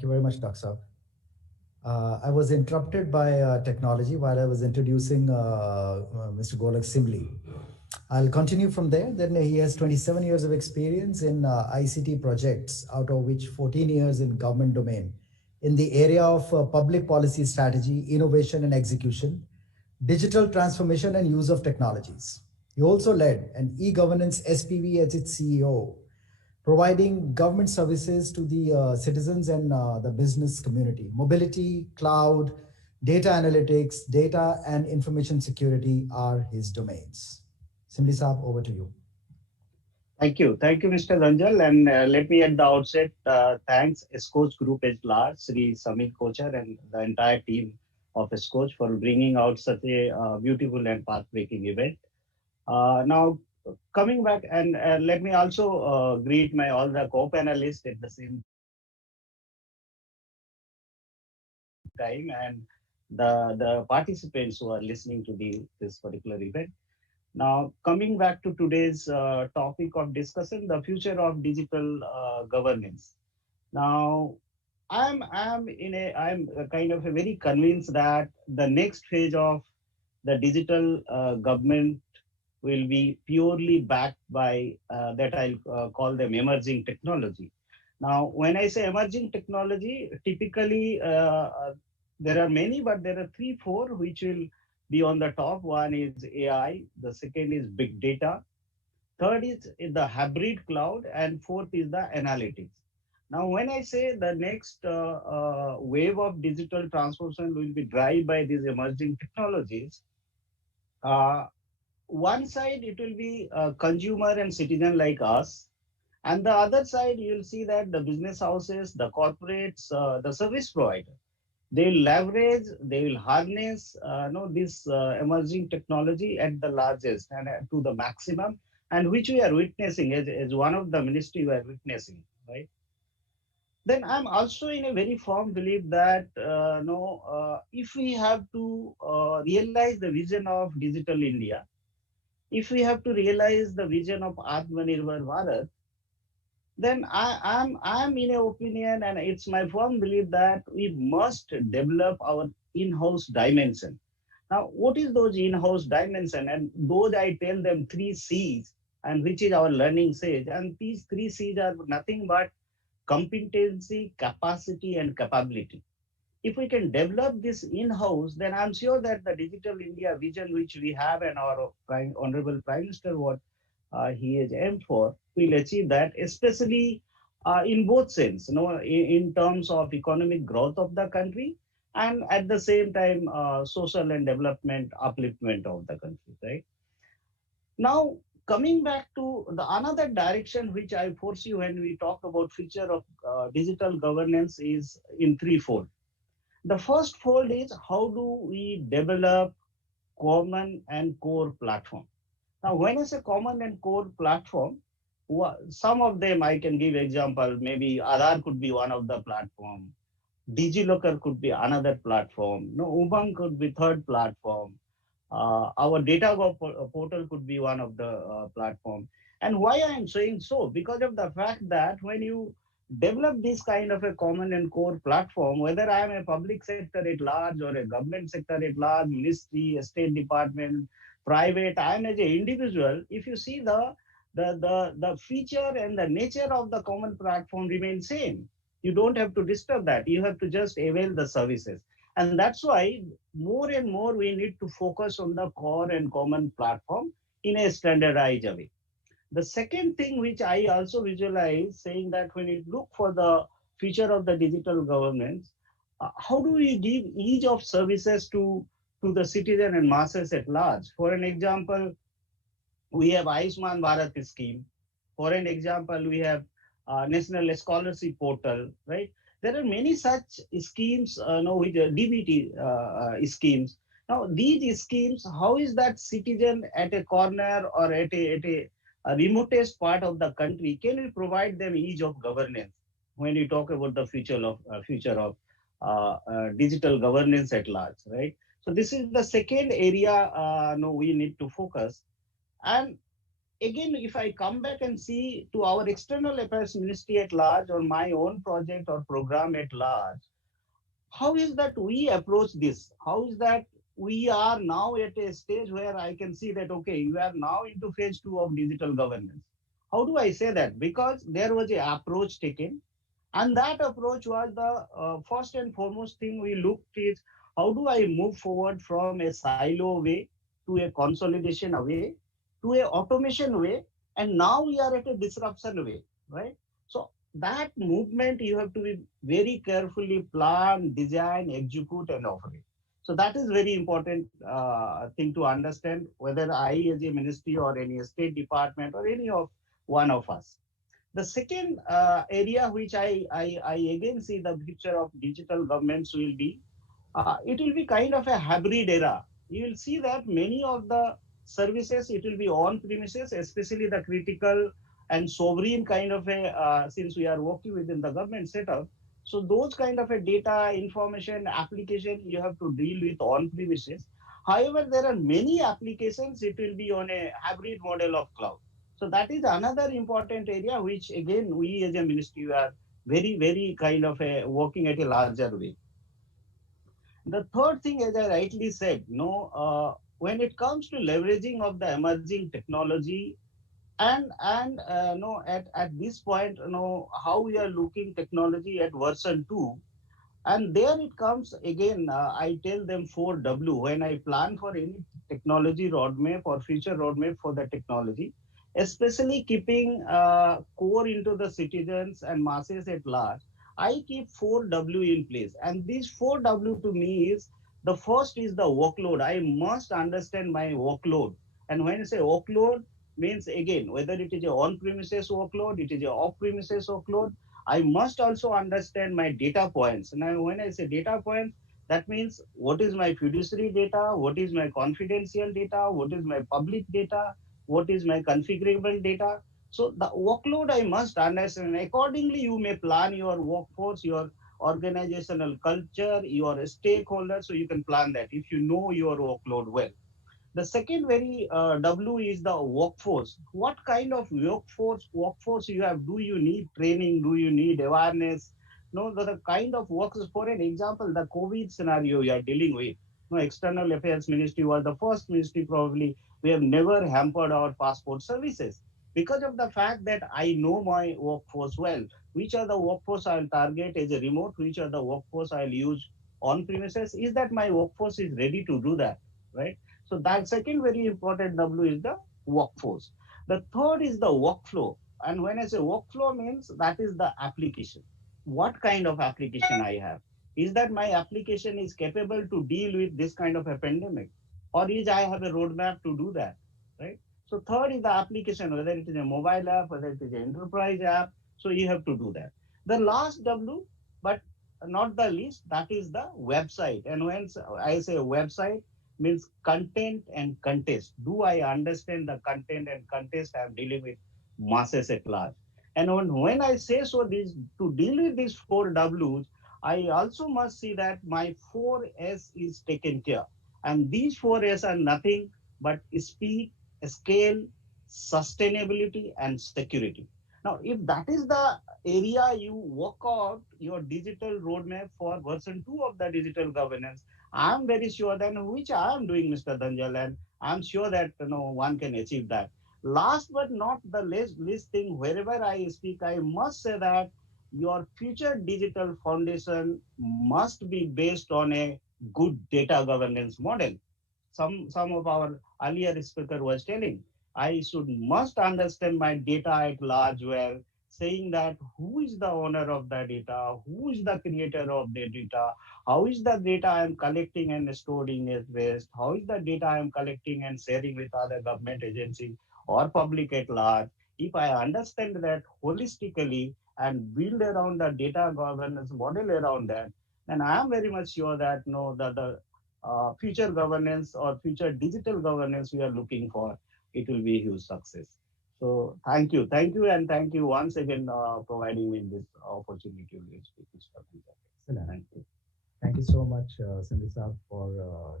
Thank you very much, Dr. Saab. I was interrupted by technology while I was introducing Mr. Golak Simli. I'll continue from there. Then he has 27 years of experience in ICT projects, out of which 14 years in government domain, in the area of public policy strategy, innovation and execution, digital transformation and use of technologies. He also led an e-governance SPV as its CEO, providing government services to the citizens and the business community. Mobility, cloud, data analytics, data and information security are his domains. Simli Saab, over to you. Thank you. Thank you, Mr. Ranjal. And let me at the outset thanks Escoach Group at large, Sri Samir Kochar and the entire team of Escoach for bringing out such a beautiful and path-breaking event. Now, coming back and let me also greet my all the co-panelists at the same time and the participants who are listening to this particular event. Now, coming back to today's topic of discussion, the future of digital governance. Now, I'm kind of very convinced that the next phase of the digital government will be purely backed by that I'll call them emerging technology. Now, when I say emerging technology, typically there are many, but there are three, four which will be on the top. One is AI, the second is big data, third is the hybrid cloud, and fourth is the analytics. Now, when I say the next wave of digital transformation will be driven by these emerging technologies, uh, one side it will be consumer and citizen like us, and the other side you'll see that the business houses, the corporates, the service provider, they will leverage, they will harness this emerging technology at the largest and to the maximum, and which we are witnessing as one of the ministry we are witnessing, right? Then I'm also in a very firm belief that no, if we have to realize the vision of digital India, if we have to realize the vision of Atmanirbhar Bharat, then I'm in a opinion, and it's my firm belief that we must develop our in-house dimension. Now, what is those in-house dimension? And those I tell them three C's, and which is our learning stage. And these three C's are nothing but competency, capacity, and capability. If we can develop this in-house, then I'm sure that the digital India vision which we have and our Honorable Prime Minister what he has aimed for, will achieve that, especially in both sense, in terms of economic growth of the country and at the same time social and development upliftment of the country, right? Now, coming back to the another direction which I foresee when we talk about future of digital governance is in threefold. The first fold is how do we develop common and core platform. Now, when I say common and core platform, some of them I can give example. Maybe Aadhaar could be one of the platform. DigiLocker could be another platform. No, Umang could be third platform. Our data portal could be one of the platform. And why I am saying so? Because of the fact that when you develop this kind of a common and core platform, whether I am a public sector at large or a government sector at large, ministry, a state department, private, I am as an individual, if you see the feature and the nature of the common platform remain same. You don't have to disturb that. You have to just avail the services. And that's why more and more we need to focus on the core and common platform in a standardized way. The second thing which I also visualize saying that when you look for the future of the digital governance, how do we give ease of services to the citizen and masses at large? For an example, we have Ayushman Bharat scheme. For an example, we have National Scholarship Portal, right? There are many such schemes, with DBT schemes. Now, these schemes, how is that citizen at a corner or at a remotest part of the country, can we provide them ease of governance when you talk about the future of digital governance at large, right? So this is the second area no, we need to focus. And again, if I come back and see to our external affairs ministry at large or my own project or program at large, how is that we approach this? How is that we are now at a stage where I can see that, okay, you are now into phase two of digital governance. How do I say that? Because there was a approach taken, and that approach was the first and foremost thing we looked is how do I move forward from a silo way to a consolidation away to a automation way, and now we are at a disruption way, right? So that movement you have to be very carefully plan, design, execute, and operate. So that is very important thing to understand whether I as a ministry or any state department or any of one of us. The second area which I again see the picture of digital governments will be, it will be kind of a hybrid era. You will see that many of the services, it will be on premises, especially the critical and sovereign kind of a, since we are working within the government setup. So those kind of a data, information, application, you have to deal with on premises. However, there are many applications, it will be on a hybrid model of cloud. So that is another important area, which again, we as a ministry are very kind of a working at a larger way. The third thing, as I rightly said, when it comes to leveraging of the emerging technology, at this point, how we are looking technology at version 2, and there it comes again, I tell them 4W when I plan for any technology roadmap or future roadmap for the technology, especially keeping core into the citizens and masses at large. I keep 4W in place. And these 4W to me is, the first is the workload. I must understand my workload. And when I say workload, means again, whether it is a on-premises workload, it is a off-premises workload, I must also understand my data points. Now, when I say data points, that means what is my fiduciary data, what is my confidential data, what is my public data, what is my configurable data. So the workload I must understand. Accordingly, you may plan your workforce, your organizational culture, your stakeholders, so you can plan that if you know your workload well. The second very W is the workforce. What kind of workforce you have? Do you need training? Do you need awareness? No, the kind of works. For an example, the COVID scenario you are dealing with. No, External Affairs Ministry was the first ministry probably we have never hampered our passport services because of the fact that I know my workforce well. Which are the workforce I'll target as a remote? Which are the workforce I'll use on premises? Is that my workforce is ready to do that, right? So that second very important W is the workforce. The third is the workflow. And when I say workflow means that is the application. What kind of application I have? Is that my application is capable to deal with this kind of a pandemic? Or is I have a roadmap to do that? Right? So third is the application, whether it is a mobile app, whether it is an enterprise app. So you have to do that. The last W, but not the least, that is the website. And when I say website, means content and contest. Do I understand the content and contest I'm dealing with masses at large? And when I say so, this to deal with these 4 Ws, I also must see that my 4S is taken care. And these 4S are nothing but speed, scale, sustainability, and security. Now, if that is the area you work out your digital roadmap for version 2 of the digital governance, I'm very sure then which I am doing, Mr. Dhanjal, and I'm sure that one can achieve that. Last but not the least thing, wherever I speak, I must say that your future digital foundation must be based on a good data governance model. Some of our earlier speaker was telling, I should must understand my data at large well, saying that who is the owner of the data, who is the creator of the data, how is the data I am collecting and storing at rest, how is the data I am collecting and sharing with other government agencies or public at large. If I understand that holistically and build around the data governance model around that, then I am very much sure that no, the future governance or future digital governance we are looking for, it will be a huge success. So thank you, and thank you once again providing me this opportunity to speak. Mr. Punjab. Excellent. Thank you. Thank you so much, Cindy Saab, for